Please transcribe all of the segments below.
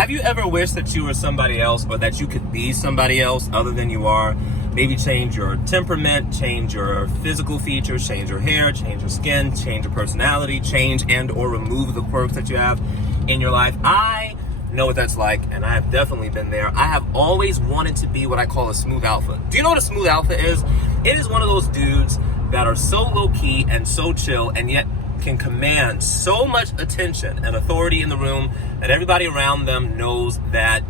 Have you ever wished that you were somebody else, or that you could be somebody else other than you are? Maybe change your temperament, change your physical features, change your hair, change your skin, change your personality, change and or remove the quirks that you have in your life. I know what that's like, and I have definitely been there. I have always wanted to be what I call a smooth alpha. Do you know what a smooth alpha is? It is one of those dudes that are so low-key and so chill, and yet can command so much attention and authority in the room that everybody around them knows that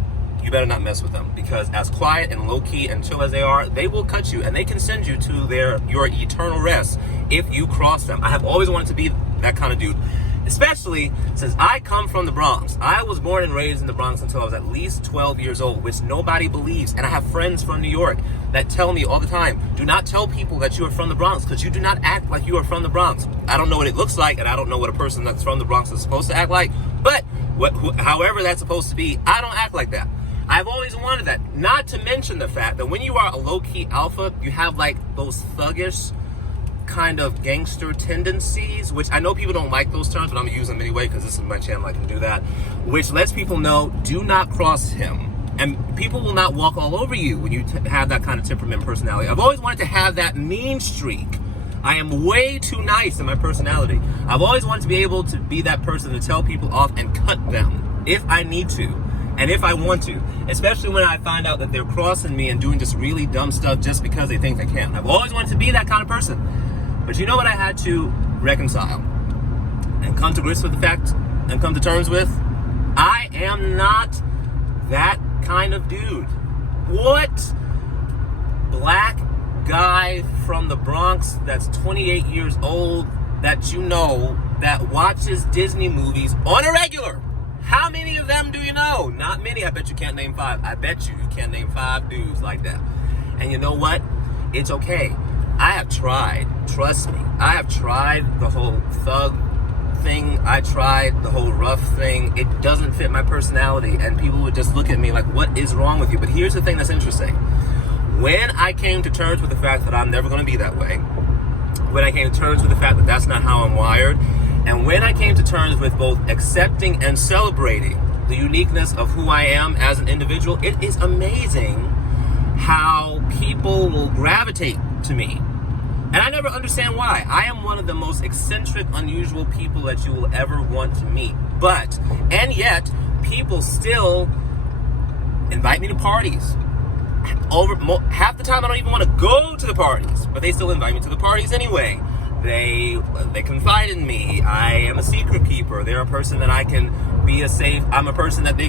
you better not mess with them, because as quiet and low-key and chill as they are, they will cut you and they can send you to your eternal rest if you cross them. I have always wanted to be that kind of dude, especially since I come from the Bronx. I was born and raised in the Bronx until I was at least 12 years old, which nobody believes. And I have friends from New York that tell me all the time, do not tell people that you are from the Bronx, because you do not act like you are from the Bronx. I don't know what it looks like, and I don't know what a person that's from the Bronx is supposed to act like, but however that's supposed to be, I don't act like that. I've always wanted that. Not to mention the fact that when you are a low-key alpha, you have like those thuggish kind of gangster tendencies, which I know people don't like those terms, but I'm gonna use them anyway because this is my channel, I can do that, which lets people know, do not cross him. And people will not walk all over you when you have that kind of temperament and personality. I've always wanted to have that mean streak. I am way too nice in my personality. I've always wanted to be able to be that person to tell people off and cut them if I need to and if I want to, especially when I find out that they're crossing me and doing just really dumb stuff just because they think they can. I've always wanted to be that kind of person. But you know what I had to reconcile and come to grips with the fact and come to terms with? I am not that kind of dude. What black guy from the Bronx that's 28 years old that you know that watches Disney movies on a regular? How many of them do you know? Not many. I bet you can't name 5. I bet you can't name 5 dudes like that. And you know what? It's okay. I have tried. Trust me. I have tried the whole thug thing. I tried the whole rough thing. It doesn't fit my personality, and people would just look at me like, what is wrong with you? But here's the thing that's interesting. When I came to terms with the fact that I'm never going to be that way, when I came to terms with the fact that that's not how I'm wired, and when I came to terms with both accepting and celebrating the uniqueness of who I am as an individual, it is amazing how people will gravitate to me. And I never understand why. I am one of the most eccentric, unusual people that you will ever want to meet. And yet, people still invite me to parties. Half the time I don't even want to go to the parties, but they still invite me to the parties anyway. They confide in me. I am a secret keeper. They're a person that I can be I'm a person that they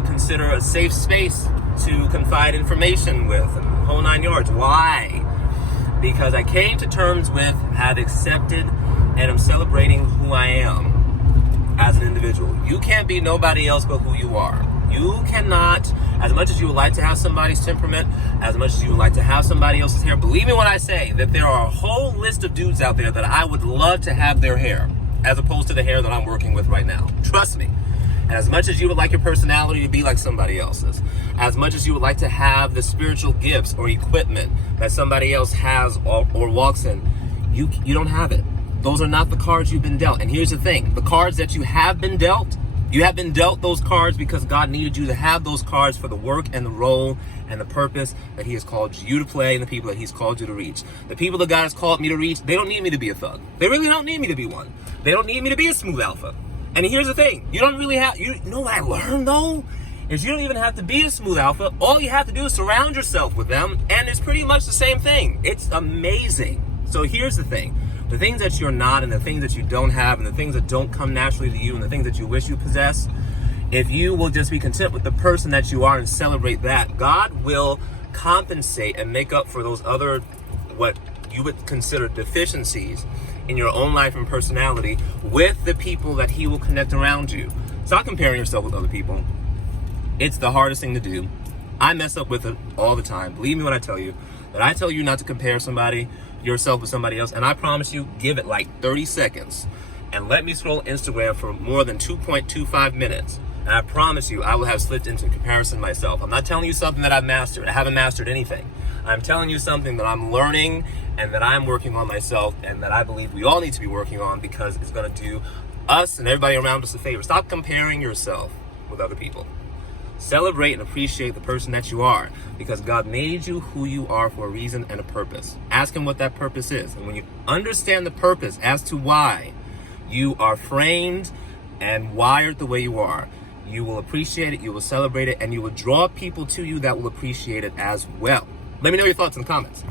consider a safe space to confide information with, and the whole 9 yards. Why? Because I came to terms with, have accepted, and am celebrating who I am as an individual. You can't be nobody else but who you are. You cannot, as much as you would like to have somebody's temperament, as much as you would like to have somebody else's hair, believe me when I say that there are a whole list of dudes out there that I would love to have their hair, as opposed to the hair that I'm working with right now. Trust me. And as much as you would like your personality to be like somebody else's, as much as you would like to have the spiritual gifts or equipment that somebody else has or walks in, you don't have it. Those are not the cards you've been dealt. And here's the thing, the cards that you have been dealt, you have been dealt those cards because God needed you to have those cards for the work and the role and the purpose that he has called you to play, and the people that he's called you to reach. The people that God has called me to reach, they don't need me to be a thug. They really don't need me to be one. They don't need me to be a smooth alpha. And here's the thing, you know what I learned though? Is you don't even have to be a smooth alpha. All you have to do is surround yourself with them, and it's pretty much the same thing. It's amazing. So here's the thing. The things that you're not, and the things that you don't have, and the things that don't come naturally to you, and the things that you wish you possess, if you will just be content with the person that you are and celebrate that, God will compensate and make up for those other, what you would consider deficiencies in your own life and personality, with the people that he will connect around you. Stop comparing yourself with other people. It's the hardest thing to do. I mess up with it all the time. Believe me when I tell you that I tell you not to compare yourself with somebody else, and I promise you, give it like 30 seconds and let me scroll Instagram for more than 2.25 minutes. And I promise you, I will have slipped into comparison myself. I'm not telling you something that I've mastered. I haven't mastered anything. I'm telling you something that I'm learning and that I'm working on myself, and that I believe we all need to be working on, because it's going to do us and everybody around us a favor. Stop comparing yourself with other people. Celebrate and appreciate the person that you are, because God made you who you are for a reason and a purpose. Ask him what that purpose is. And when you understand the purpose as to why you are framed and wired the way you are, you will appreciate it, you will celebrate it, and you will draw people to you that will appreciate it as well. Let me know your thoughts in the comments.